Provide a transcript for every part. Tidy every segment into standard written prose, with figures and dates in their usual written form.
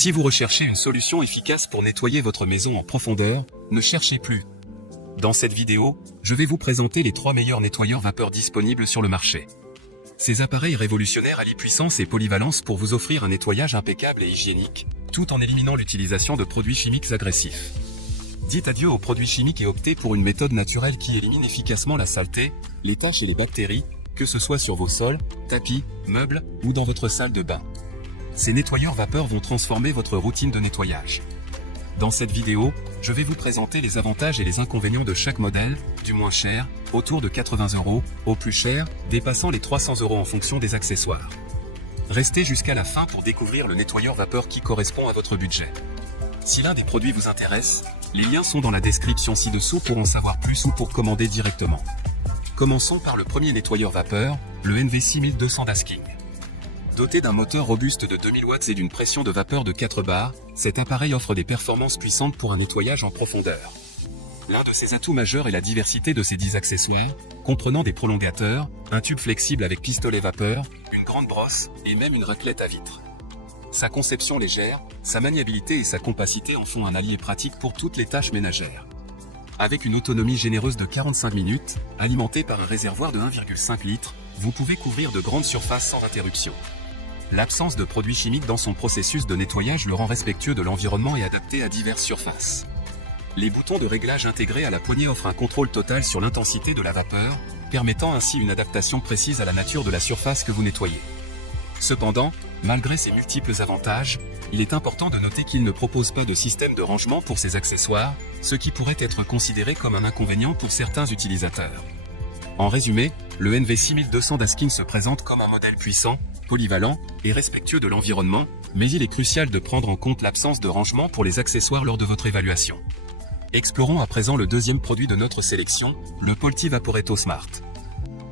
Si vous recherchez une solution efficace pour nettoyer votre maison en profondeur, ne cherchez plus. Dans cette vidéo, je vais vous présenter les 3 meilleurs nettoyeurs vapeur disponibles sur le marché. Ces appareils révolutionnaires allient puissance et polyvalence pour vous offrir un nettoyage impeccable et hygiénique, tout en éliminant l'utilisation de produits chimiques agressifs. Dites adieu aux produits chimiques et optez pour une méthode naturelle qui élimine efficacement la saleté, les taches et les bactéries, que ce soit sur vos sols, tapis, meubles ou dans votre salle de bain. Ces nettoyeurs vapeur vont transformer votre routine de nettoyage. Dans cette vidéo, je vais vous présenter les avantages et les inconvénients de chaque modèle, du moins cher, autour de 80 €, au plus cher, dépassant les 300 € en fonction des accessoires. Restez jusqu'à la fin pour découvrir le nettoyeur vapeur qui correspond à votre budget. Si l'un des produits vous intéresse, les liens sont dans la description ci-dessous pour en savoir plus ou pour commander directement. Commençons par le premier nettoyeur vapeur, le NV6200 Dasking. Doté d'un moteur robuste de 2000 watts et d'une pression de vapeur de 4 bars, cet appareil offre des performances puissantes pour un nettoyage en profondeur. L'un de ses atouts majeurs est la diversité de ses 10 accessoires, comprenant des prolongateurs, un tube flexible avec pistolet vapeur, une grande brosse et même une raclette à vitre. Sa conception légère, sa maniabilité et sa compacité en font un allié pratique pour toutes les tâches ménagères. Avec une autonomie généreuse de 45 minutes, alimentée par un réservoir de 1,5 litres, vous pouvez couvrir de grandes surfaces sans interruption. L'absence de produits chimiques dans son processus de nettoyage le rend respectueux de l'environnement et adapté à diverses surfaces. Les boutons de réglage intégrés à la poignée offrent un contrôle total sur l'intensité de la vapeur, permettant ainsi une adaptation précise à la nature de la surface que vous nettoyez. Cependant, malgré ces multiples avantages, il est important de noter qu'il ne propose pas de système de rangement pour ses accessoires, ce qui pourrait être considéré comme un inconvénient pour certains utilisateurs. En résumé, le NV6200 Dasking se présente comme un modèle puissant, polyvalent et respectueux de l'environnement, mais il est crucial de prendre en compte l'absence de rangement pour les accessoires lors de votre évaluation. Explorons à présent le deuxième produit de notre sélection, le Polti Vaporetto Smart.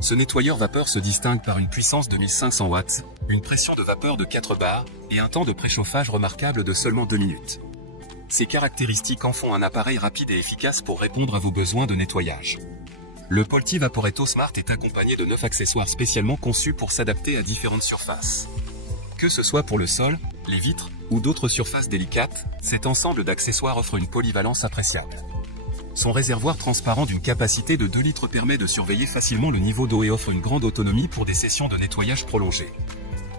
Ce nettoyeur vapeur se distingue par une puissance de 1500 watts, une pression de vapeur de 4 bars et un temps de préchauffage remarquable de seulement 2 minutes. Ces caractéristiques en font un appareil rapide et efficace pour répondre à vos besoins de nettoyage. Le Polti Vaporetto Smart est accompagné de 9 accessoires spécialement conçus pour s'adapter à différentes surfaces. Que ce soit pour le sol, les vitres ou d'autres surfaces délicates, cet ensemble d'accessoires offre une polyvalence appréciable. Son réservoir transparent d'une capacité de 2 litres permet de surveiller facilement le niveau d'eau et offre une grande autonomie pour des sessions de nettoyage prolongées.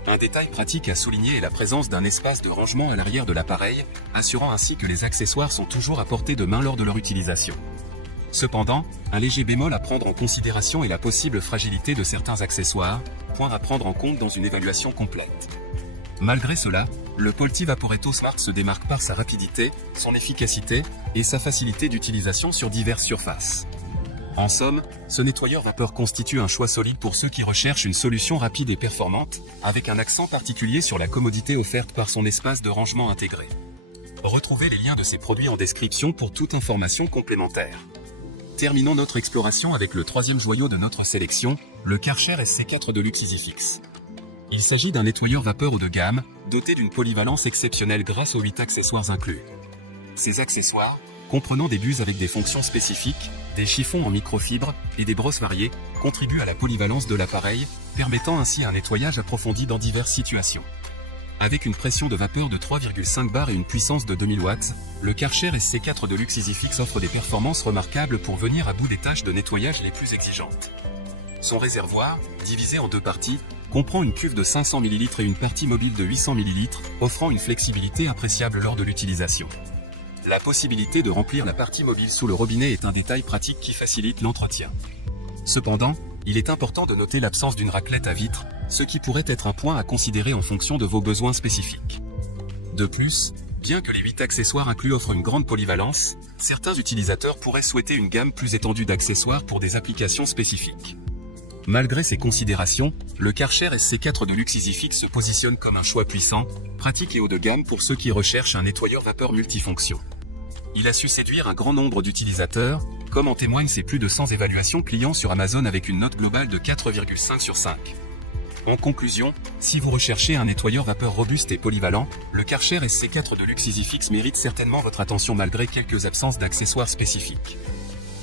Un détail pratique à souligner est la présence d'un espace de rangement à l'arrière de l'appareil, assurant ainsi que les accessoires sont toujours à portée de main lors de leur utilisation. Cependant, un léger bémol à prendre en considération est la possible fragilité de certains accessoires, point à prendre en compte dans une évaluation complète. Malgré cela, le Polti Vaporetto Smart se démarque par sa rapidité, son efficacité et sa facilité d'utilisation sur diverses surfaces. En somme, ce nettoyeur vapeur constitue un choix solide pour ceux qui recherchent une solution rapide et performante, avec un accent particulier sur la commodité offerte par son espace de rangement intégré. Retrouvez les liens de ces produits en description pour toute information complémentaire. Terminons notre exploration avec le troisième joyau de notre sélection, le Karcher SC4 Deluxe EasyFix. Il s'agit d'un nettoyeur vapeur haut de gamme, doté d'une polyvalence exceptionnelle grâce aux 8 accessoires inclus. Ces accessoires, comprenant des buses avec des fonctions spécifiques, des chiffons en microfibre et des brosses variées, contribuent à la polyvalence de l'appareil, permettant ainsi un nettoyage approfondi dans diverses situations. Avec une pression de vapeur de 3,5 bars et une puissance de 2000 watts, le Karcher SC4 Deluxe EasyFix offre des performances remarquables pour venir à bout des tâches de nettoyage les plus exigeantes. Son réservoir, divisé en 2 parties, comprend une cuve de 500 ml et une partie mobile de 800 ml, offrant une flexibilité appréciable lors de l'utilisation. La possibilité de remplir la partie mobile sous le robinet est un détail pratique qui facilite l'entretien. Cependant, il est important de noter l'absence d'une raclette à vitre, ce qui pourrait être un point à considérer en fonction de vos besoins spécifiques. De plus, bien que les 8 accessoires inclus offrent une grande polyvalence, certains utilisateurs pourraient souhaiter une gamme plus étendue d'accessoires pour des applications spécifiques. Malgré ces considérations, le Karcher SC4 Deluxe EasyFix se positionne comme un choix puissant, pratique et haut de gamme pour ceux qui recherchent un nettoyeur vapeur multifonction. Il a su séduire un grand nombre d'utilisateurs, comme en témoignent ses plus de 100 évaluations clients sur Amazon avec une note globale de 4,5 sur 5. En conclusion, si vous recherchez un nettoyeur vapeur robuste et polyvalent, le Karcher SC4 Deluxe EasyFix mérite certainement votre attention malgré quelques absences d'accessoires spécifiques.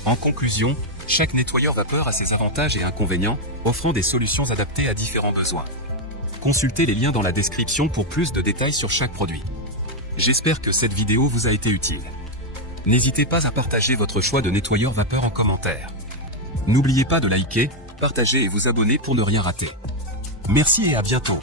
En conclusion, chaque nettoyeur vapeur a ses avantages et inconvénients, offrant des solutions adaptées à différents besoins. Consultez les liens dans la description pour plus de détails sur chaque produit. J'espère que cette vidéo vous a été utile. N'hésitez pas à partager votre choix de nettoyeur vapeur en commentaire. N'oubliez pas de liker, partager et vous abonner pour ne rien rater. Merci et à bientôt.